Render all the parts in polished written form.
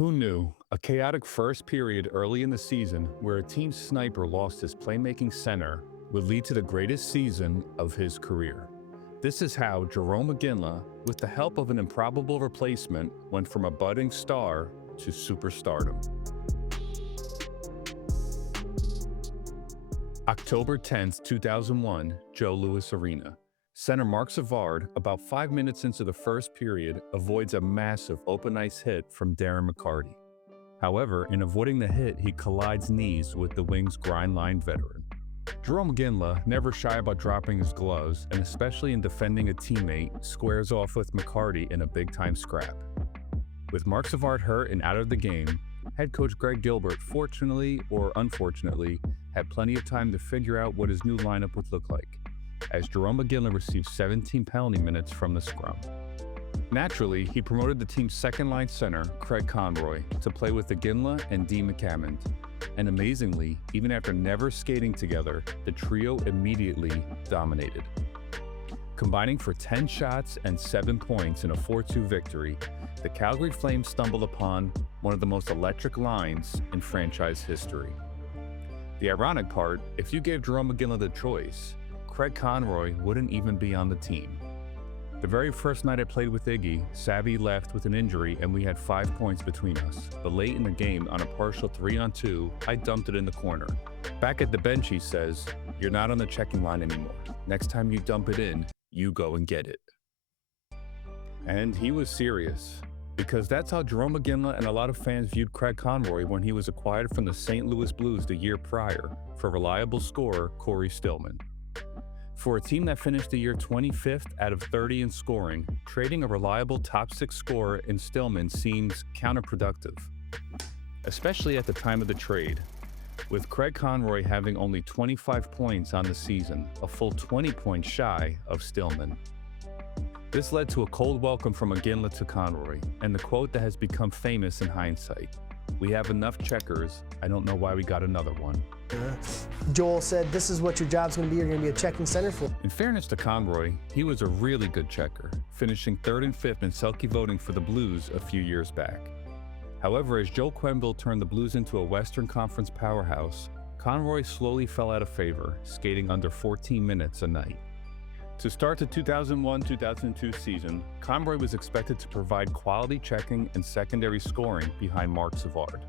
Who knew? A chaotic first period early in the season where a team sniper lost his playmaking center would lead to the greatest season of his career. This is how Jarome Iginla, with the help of an improbable replacement, went from a budding star to superstardom. October 10th, 2001, Joe Louis Arena. Center Mark Savard, about 5 minutes into the first period, avoids a massive open ice hit from Darren McCarty. However, in avoiding the hit, he collides knees with the Wings grind line veteran. Jarome Iginla, never shy about dropping his gloves, and especially in defending a teammate, squares off with McCarty in a big-time scrap. With Mark Savard hurt and out of the game, head coach Greg Gilbert, fortunately or unfortunately, had plenty of time to figure out what his new lineup would look like, as Jarome Iginla received 17 penalty minutes from the scrum. Naturally, he promoted the team's second-line center, Craig Conroy, to play with Iginla and McAmmond. And amazingly, even after never skating together, the trio immediately dominated. Combining for 10 shots and 7 points in a 4-2 victory, the Calgary Flames stumbled upon one of the most electric lines in franchise history. The ironic part, if you gave Jarome Iginla the choice, Craig Conroy wouldn't even be on the team. The very first night I played with Iggy, Savvy left with an injury and we had 5 points between us. But late in the game, on a partial 3-on-2, I dumped it in the corner. Back at the bench, he says, "You're not on the checking line anymore. Next time you dump it in, you go and get it." And he was serious, because that's how Jarome Iginla and a lot of fans viewed Craig Conroy when he was acquired from the St. Louis Blues the year prior for reliable scorer Corey Stillman. For a team that finished the year 25th out of 30 in scoring, trading a reliable top 6 scorer in Stillman seems counterproductive, especially at the time of the trade, with Craig Conroy having only 25 points on the season, a full 20 points shy of Stillman. This led to a cold welcome from Iginla to Conroy, and the quote that has become famous in hindsight: "We have enough checkers, I don't know why we got another one." Joel said, "This is what your job's going to be. You're going to be a checking center for." In fairness to Conroy, he was a really good checker, finishing 3rd and 5th in Selke voting for the Blues a few years back. However, as Joe Quenneville turned the Blues into a Western Conference powerhouse, Conroy slowly fell out of favor, skating under 14 minutes a night. To start the 2001-2002 season, Conroy was expected to provide quality checking and secondary scoring behind Mark Savard,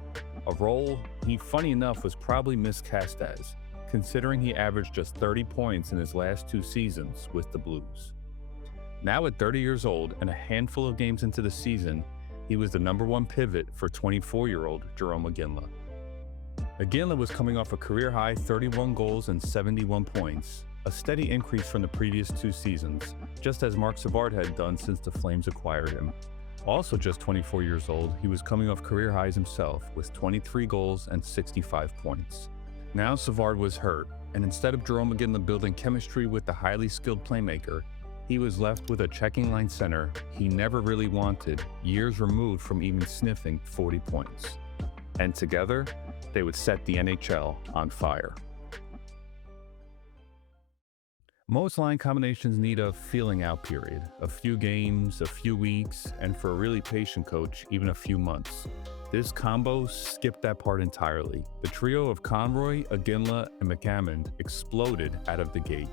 a role he, funny enough, was probably miscast as, considering he averaged just 30 points in his last 2 seasons with the Blues. Now at 30 years old and a handful of games into the season, he was the #1 pivot for 24-year-old Jarome Iginla. Iginla was coming off a career-high 31 goals and 71 points, a steady increase from the previous 2 seasons, just as Mark Savard had done since the Flames acquired him. Also just 24 years old, he was coming off career highs himself with 23 goals and 65 points. Now Savard was hurt, and instead of Jarome Iginla building chemistry with the highly skilled playmaker, he was left with a checking line center he never really wanted, years removed from even sniffing 40 points. And together, they would set the NHL on fire. Most line combinations need a feeling out period, a few games, a few weeks, and for a really patient coach, even a few months. This combo skipped that part entirely. The trio of Conroy, Iginla, and McAmmond exploded out of the gate.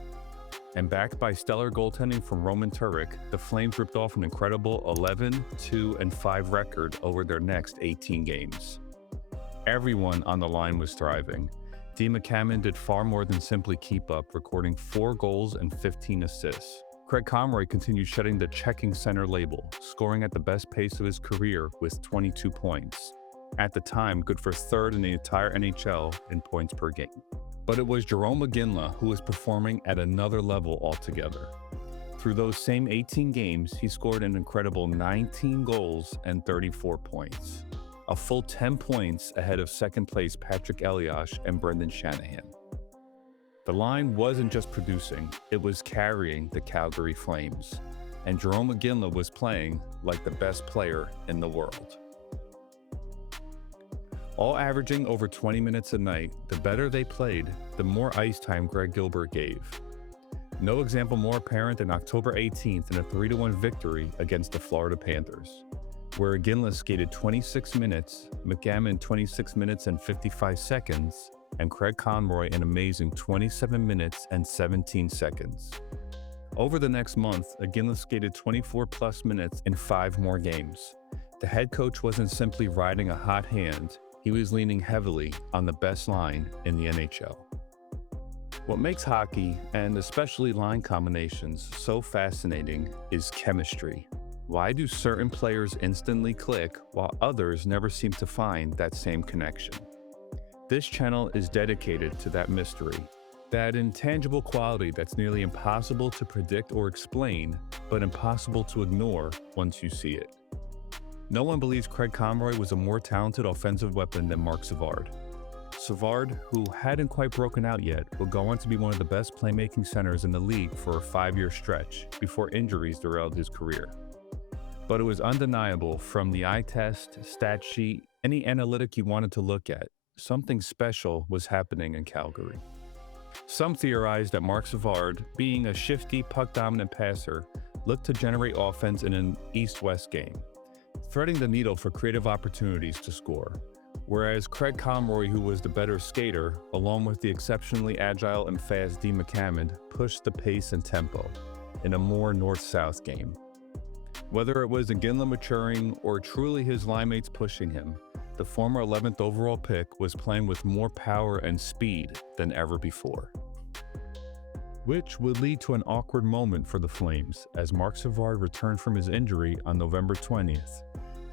And backed by stellar goaltending from Roman Turek, the Flames ripped off an incredible 11-2-5 record over their next 18 games. Everyone on the line was thriving. McAmmond did far more than simply keep up, recording 4 goals and 15 assists. Craig Conroy continued shedding the checking center label, scoring at the best pace of his career with 22 points. At the time, good for 3rd in the entire NHL in points per game. But it was Jarome Iginla who was performing at another level altogether. Through those same 18 games, he scored an incredible 19 goals and 34 points. A full 10 points ahead of second place Patrick Elias and Brendan Shanahan. The line wasn't just producing, it was carrying the Calgary Flames. And Jarome Iginla was playing like the best player in the world. All averaging over 20 minutes a night, the better they played, the more ice time Greg Gilbert gave. No example more apparent than October 18th in a 3-1 victory against the Florida Panthers. where Iginla skated 26 minutes, McAmmond 26 minutes and 55 seconds, and Craig Conroy an amazing 27 minutes and 17 seconds. Over the next month, Iginla skated 24-plus minutes in 5 more games. The head coach wasn't simply riding a hot hand, he was leaning heavily on the best line in the NHL. What makes hockey, and especially line combinations, so fascinating is chemistry. Why do certain players instantly click while others never seem to find that same connection? This channel is dedicated to that mystery, that intangible quality that's nearly impossible to predict or explain, but impossible to ignore once you see it. No one believes Craig Conroy was a more talented offensive weapon than Marc Savard. Savard, who hadn't quite broken out yet, would go on to be one of the best playmaking centers in the league for a 5-year stretch before injuries derailed his career. But it was undeniable from the eye test, stat sheet, any analytic you wanted to look at, something special was happening in Calgary. Some theorized that Marc Savard, being a shifty, puck-dominant passer, looked to generate offense in an East-West game, threading the needle for creative opportunities to score. Whereas Craig Conroy, who was the better skater, along with the exceptionally agile and fast McAmmond, pushed the pace and tempo in a more north-south game. Whether it was Iginla maturing or truly his linemates pushing him, the former 11th overall pick was playing with more power and speed than ever before. Which would lead to an awkward moment for the Flames as Marc Savard returned from his injury on November 20th.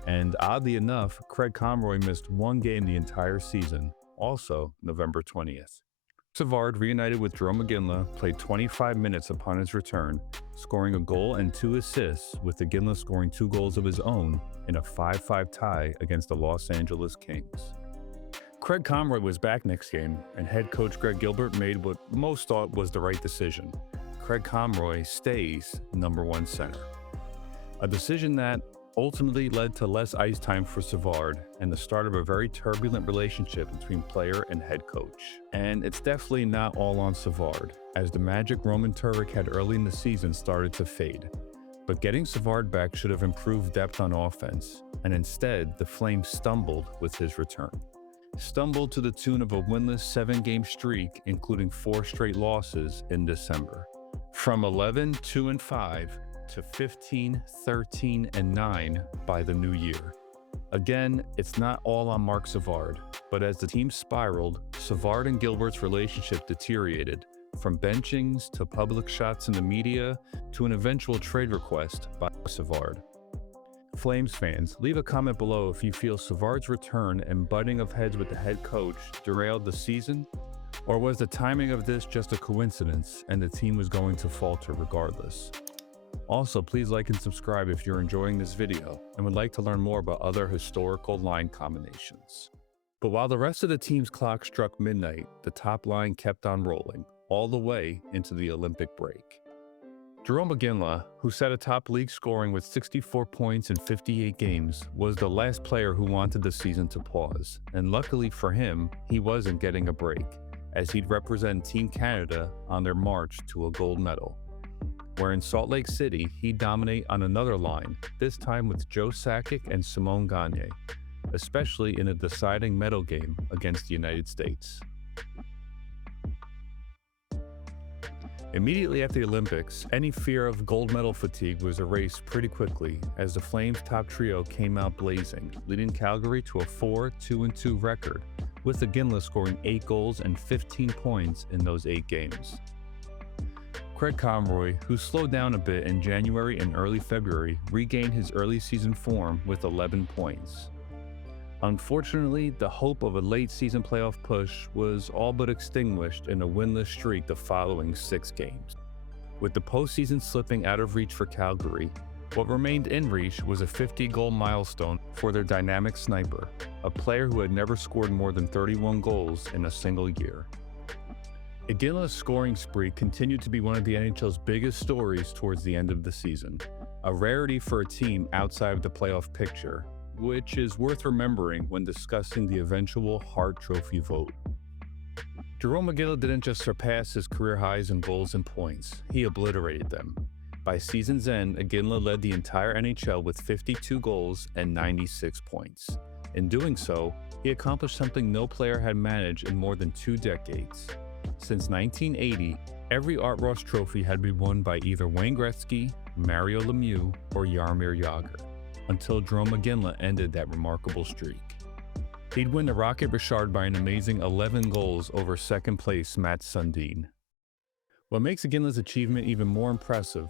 And oddly enough, Craig Conroy missed 1 game the entire season, also November 20th. Savard, reunited with Jarome Iginla, played 25 minutes upon his return, scoring a goal and 2 assists, with Iginla scoring 2 goals of his own in a 5-5 tie against the Los Angeles Kings. Craig Conroy was back next game, and head coach Greg Gilbert made what most thought was the right decision. Craig Conroy stays #1 center. A decision that ultimately led to less ice time for Savard and the start of a very turbulent relationship between player and head coach. And it's definitely not all on Savard, as the magic Roman Turek had early in the season started to fade. But getting Savard back should have improved depth on offense, and instead the Flames stumbled with his return. Stumbled to the tune of a winless 7-game streak, including 4 straight losses in December. From 11-2-5 to 15-13-9 by the new year. Again, it's not all on Marc Savard, but as the team spiraled, Savard and Gilbert's relationship deteriorated, from benchings to public shots in the media to an eventual trade request by Savard. Flames fans, leave a comment below if you feel Savard's return and butting of heads with the head coach derailed the season, or was the timing of this just a coincidence and the team was going to falter regardless? Also, please like and subscribe if you're enjoying this video and would like to learn more about other historical line combinations. But while the rest of the team's clock struck midnight, the top line kept on rolling, all the way into the Olympic break. Jarome Iginla, who set atop league scoring with 64 points in 58 games, was the last player who wanted the season to pause, and luckily for him, he wasn't getting a break, as he'd represent Team Canada on their march to a gold medal. Where in Salt Lake City, he'd dominate on another line, this time with Joe Sakic and Simon Gagne, especially in a deciding medal game against the United States. Immediately after the Olympics, any fear of gold medal fatigue was erased pretty quickly as the Flames' top trio came out blazing, leading Calgary to a 4-2-2 record, with Iginla scoring 8 goals and 15 points in those 8 games. Craig Conroy, who slowed down a bit in January and early February, regained his early season form with 11 points. Unfortunately, the hope of a late season playoff push was all but extinguished in a winless streak the following 6 games. With the postseason slipping out of reach for Calgary, what remained in reach was a 50-goal milestone for their dynamic sniper, a player who had never scored more than 31 goals in a single year. Iginla's scoring spree continued to be one of the NHL's biggest stories towards the end of the season, a rarity for a team outside of the playoff picture, which is worth remembering when discussing the eventual Hart Trophy vote. Jarome Iginla didn't just surpass his career highs in goals and points, he obliterated them. By season's end, Iginla led the entire NHL with 52 goals and 96 points. In doing so, he accomplished something no player had managed in more than 2 decades. Since 1980, every Art Ross trophy had been won by either Wayne Gretzky, Mario Lemieux, or Jaromir Jagr, until Jarome Iginla ended that remarkable streak. He'd win the Rocket Richard by an amazing 11 goals over second place Mats Sundin. What makes Iginla's achievement even more impressive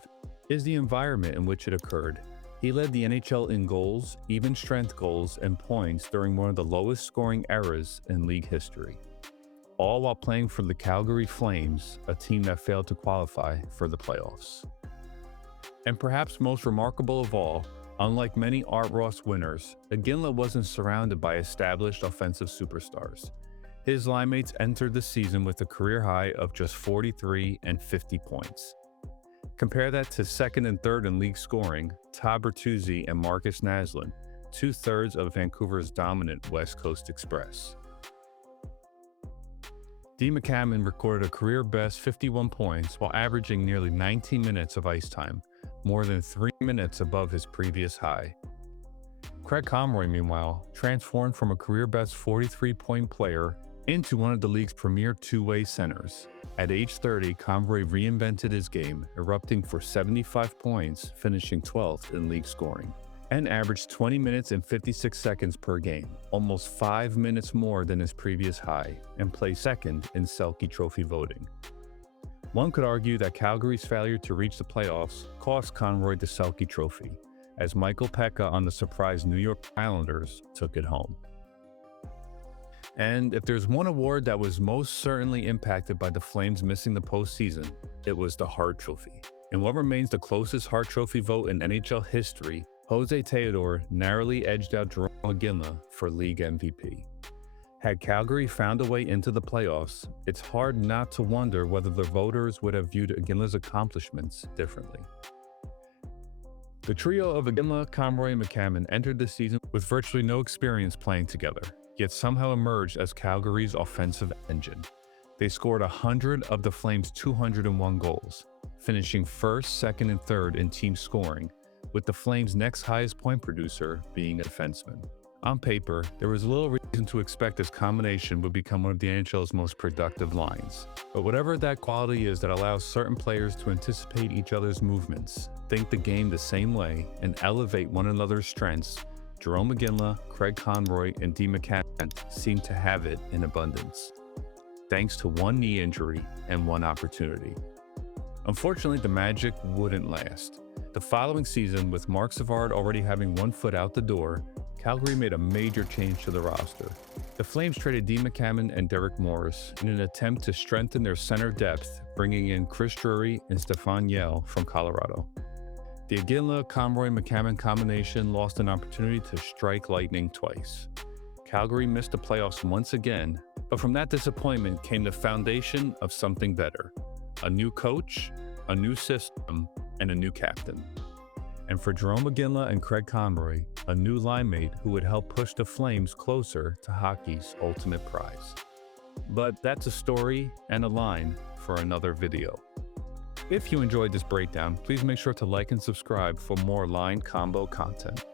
is the environment in which it occurred. He led the NHL in goals, even strength goals, and points during one of the lowest scoring eras in league history, all while playing for the Calgary Flames, a team that failed to qualify for the playoffs. And perhaps most remarkable of all, unlike many Art Ross winners, Iginla wasn't surrounded by established offensive superstars. His Linemates entered the season with a career high of just 43 and 50 points. Compare that to second and third in league scoring, Todd Bertuzzi and Marcus Naslund, 2/3 of Vancouver's dominant West Coast Express. McAmmond recorded a career-best 51 points while averaging nearly 19 minutes of ice time, more than 3 minutes above his previous high. Craig Conroy, meanwhile, transformed from a career-best 43-point player into one of the league's premier two-way centers. At age 30, Conroy reinvented his game, erupting for 75 points, finishing 12th in league scoring, and averaged 20 minutes and 56 seconds per game, almost 5 minutes more than his previous high, and placed second in Selke Trophy voting. One could argue that Calgary's failure to reach the playoffs cost Conroy the Selke Trophy, as Michael Pekka on the surprise New York Islanders took it home. And if there's one award that was most certainly impacted by the Flames missing the postseason, it was the Hart Trophy. In what remains the closest Hart Trophy vote in NHL history, Jose Theodore narrowly edged out Jarome Iginla for league MVP. Had Calgary found a way into the playoffs, it's hard not to wonder whether the voters would have viewed Iginla's accomplishments differently. The trio of Iginla, Conroy, and McAmmond entered the season with virtually no experience playing together, yet somehow emerged as Calgary's offensive engine. They scored 100 of the Flames' 201 goals, finishing first, second, and third in team scoring, with the Flames' next highest point producer being a defenseman. On paper, there was little reason to expect this combination would become one of the NHL's most productive lines. But whatever that quality is that allows certain players to anticipate each other's movements, think the game the same way, and elevate one another's strengths, Jarome Iginla, Craig Conroy, and McAmmond seem to have it in abundance, thanks to one knee injury and one opportunity. Unfortunately, the magic wouldn't last. The following season, with Mark Savard already having one foot out the door, Calgary made a major change to the roster. The Flames traded McAmmond and Derek Morris in an attempt to strengthen their center depth, bringing in Chris Drury and Stefan Yell from Colorado. The Iginla, Conroy, McAmmond combination lost an opportunity to strike lightning twice. Calgary missed the playoffs once again, but from that disappointment came the foundation of something better: a new coach, a new system, and a new captain. And for Jarome Iginla and Craig Conroy, a new linemate who would help push the Flames closer to hockey's ultimate prize. But that's a story and a line for another video. If you enjoyed this breakdown, please make sure to like and subscribe for more line combo content.